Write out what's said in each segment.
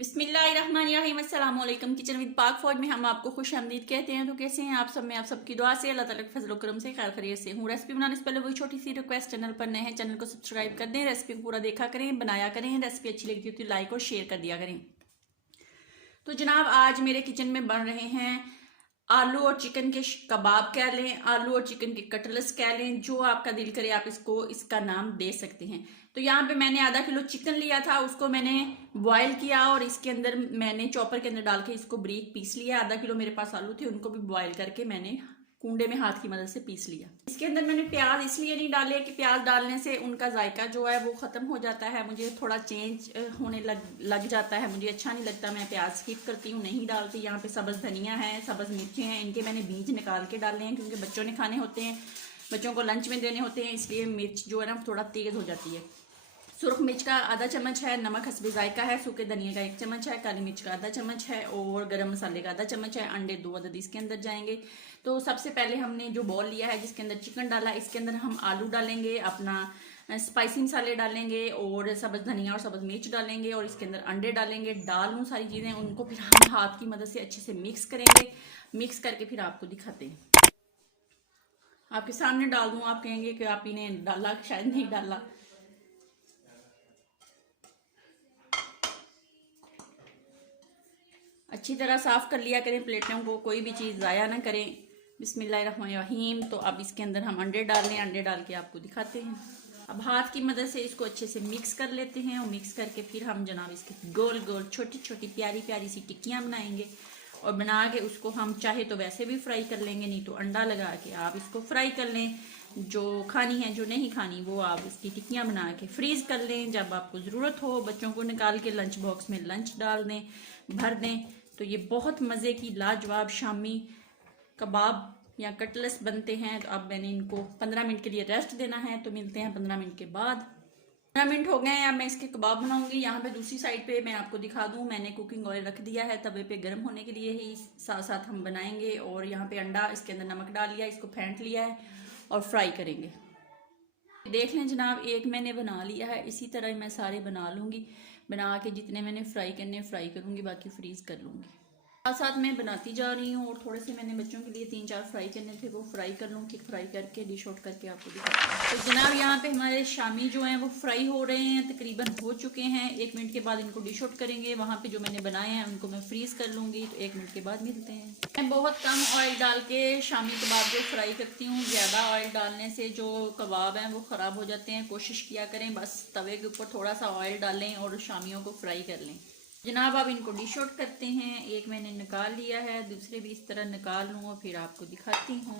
बिस्मिल्लाहिर्रहमानिर्रहीम। अस्सलाम वालेकुम। किचन विद पाक फौज में हम आपको खुश आमदीद कहते हैं। तो कैसे हैं आप सब? में आप सबकी दुआ से अल्लाह ताला के फजल करम से खैर खैरियत से हूँ। रेसिपी बनाने से पहले वही छोटी सी रिक्वेस्ट, चैनल पर नए हैं चैनल को सब्सक्राइब कर दें, रेसिपी को पूरा देखा करें, बनाया करें। रेसिपी अच्छी लगती है तो लाइक और शेयर कर दिया करें। तो जनाब आज मेरे किचन में बन रहे हैं आलू और चिकन के कबाब कह लें, आलू और चिकन के कटलेट्स कह लें, जो आपका दिल करे आप इसका नाम दे सकते हैं। तो यहाँ पे मैंने आधा किलो चिकन लिया था, उसको मैंने बॉयल किया और इसके अंदर मैंने चॉपर के अंदर डाल के इसको बारीक पीस लिया। आधा किलो मेरे पास आलू थे, उनको भी बॉयल करके मैंने कूंडे में हाथ की मदद से पीस लिया। इसके अंदर मैंने प्याज इसलिए नहीं डाले कि प्याज डालने से उनका जायका जो है वो खत्म हो जाता है, मुझे थोड़ा चेंज होने लग जाता है, मुझे अच्छा नहीं लगता, मैं प्याज स्किप करती हूँ, नहीं डालती। यहाँ पे सब्ज धनिया है, सब्ज मिर्चें हैं, इनके मैंने बीज निकाल के डाले हैं क्योंकि बच्चों ने खाने होते हैं, बच्चों को लंच में देने होते हैं, इसलिए मिर्च जो है ना थोड़ा तेज हो जाती है। सुरख मिर्च का आधा चम्मच है, नमक हस्बे जायका है, सूखे धनिया का 1 चम्मच है, काली मिर्च का आधा चम्मच है और गरम मसाले का आधा चम्मच है। अंडे 2 अदद इसके अंदर जाएंगे। तो सबसे पहले हमने जो बॉल लिया है जिसके अंदर चिकन डाला, इसके अंदर हम आलू डालेंगे, अपना स्पाइसी मसाले डालेंगे और सब्ज धनिया और सब्ज मिर्च डालेंगे और इसके अंदर अंडे डालेंगे। डाल लूँ सारी चीज़ें, उनको फिर हम हाथ की मदद से अच्छे से मिक्स करेंगे। मिक्स करके फिर आपको दिखाते हैं, आपके सामने डाल दूँ। आप कहेंगे कि आप इन्हें डाला, शायद नहीं डाला। अच्छी तरह साफ कर लिया करें प्लेटों को, कोई भी चीज़ ज़ाया ना करें। बिस्मिल्लाहिर्रहमानिर्रहीम। तो अब इसके अंदर हम अंडे डाल लें, अंडे डाल के आपको दिखाते हैं। अब हाथ की मदद से इसको अच्छे से मिक्स कर लेते हैं और मिक्स करके फिर हम जनाब इसके गोल गोल छोटी छोटी प्यारी प्यारी सी टिक्कियाँ बनाएंगे और बना के उसको हम चाहे तो वैसे भी फ्राई कर लेंगे, नहीं तो अंडा लगा के आप इसको फ्राई कर लें। जो खानी है जो नहीं खानी वो आप इसकी टिक्कियाँ बना के फ्रीज कर लें, जब आपको ज़रूरत हो बच्चों को निकाल के लंच बॉक्स में लंच डाल दें, भर दें। तो ये बहुत मज़े की लाजवाब शामी कबाब या कटलेट्स बनते हैं। तो अब मैंने इनको 15 मिनट के लिए रेस्ट देना है, तो मिलते हैं 15 मिनट के बाद। 15 मिनट हो गए हैं, अब मैं इसके कबाब बनाऊंगी। यहाँ पे दूसरी साइड पे मैं आपको दिखा दूँ, मैंने कुकिंग ऑयल रख दिया है तवे पे गर्म होने के लिए ही, साथ साथ हम बनाएंगे। और यहाँ पे अंडा इसके अंदर नमक डाल लिया, इसको फेंट लिया है और फ्राई करेंगे। देख लें जनाब, एक मैंने बना लिया है, इसी तरह मैं सारे बना लूँगी। बना के जितने मैंने फ्राई करने फ्राई करूँगी, बाकी फ्रीज़ कर लूँगी। साथ साथ मैं बनाती जा रही हूँ और थोड़े से मैंने बच्चों के लिए 3-4 फ्राई करने थे, वो फ्राई कर लूँ, फिर फ्राई करके डिश आउट करके आपको दिखाती हूँ। तो जनाब यहाँ पे हमारे शामी जो हैं वो फ्राई हो रहे हैं, तकरीबन हो चुके हैं। 1 मिनट के बाद इनको डिश आउट करेंगे। वहाँ पे जो मैंने बनाए हैं उनको मैं फ्रीज़ कर लूँगी। तो 1 मिनट के बाद मिलते हैं। मैं बहुत कम ऑयल डाल के शामी कबाब जो फ्राई करती हूँ, ज़्यादा ऑयल डालने से जो कबाब हैं वो ख़राब हो जाते हैं। कोशिश किया करें बस तवे के ऊपर थोड़ा सा ऑयल डालें और शामियों को फ्राई कर लें। जनाब अब इनको डिश आउट करते हैं। एक मैंने निकाल लिया है, दूसरे भी इस तरह निकाल लूँ और फिर आपको दिखाती हूँ।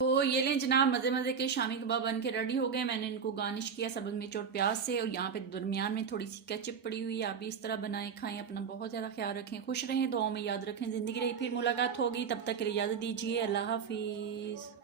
तो ये लें जनाब, मज़े मज़े के शामी कबाब बन के रेडी हो गए। मैंने इनको गार्निश किया सब्ज़ मिर्च और प्याज से और यहाँ पे दरमियान में थोड़ी सी केचप पड़ी हुई है। आप भी इस तरह बनाएं खाएं। अपना बहुत ज़्यादा ख्याल रखें, खुश रहें, दुआओं में याद रखें। ज़िंदगी रही फिर मुलाकात होगी, तब तक के लिए इजाज़त दीजिए। अल्लाह हाफिज़।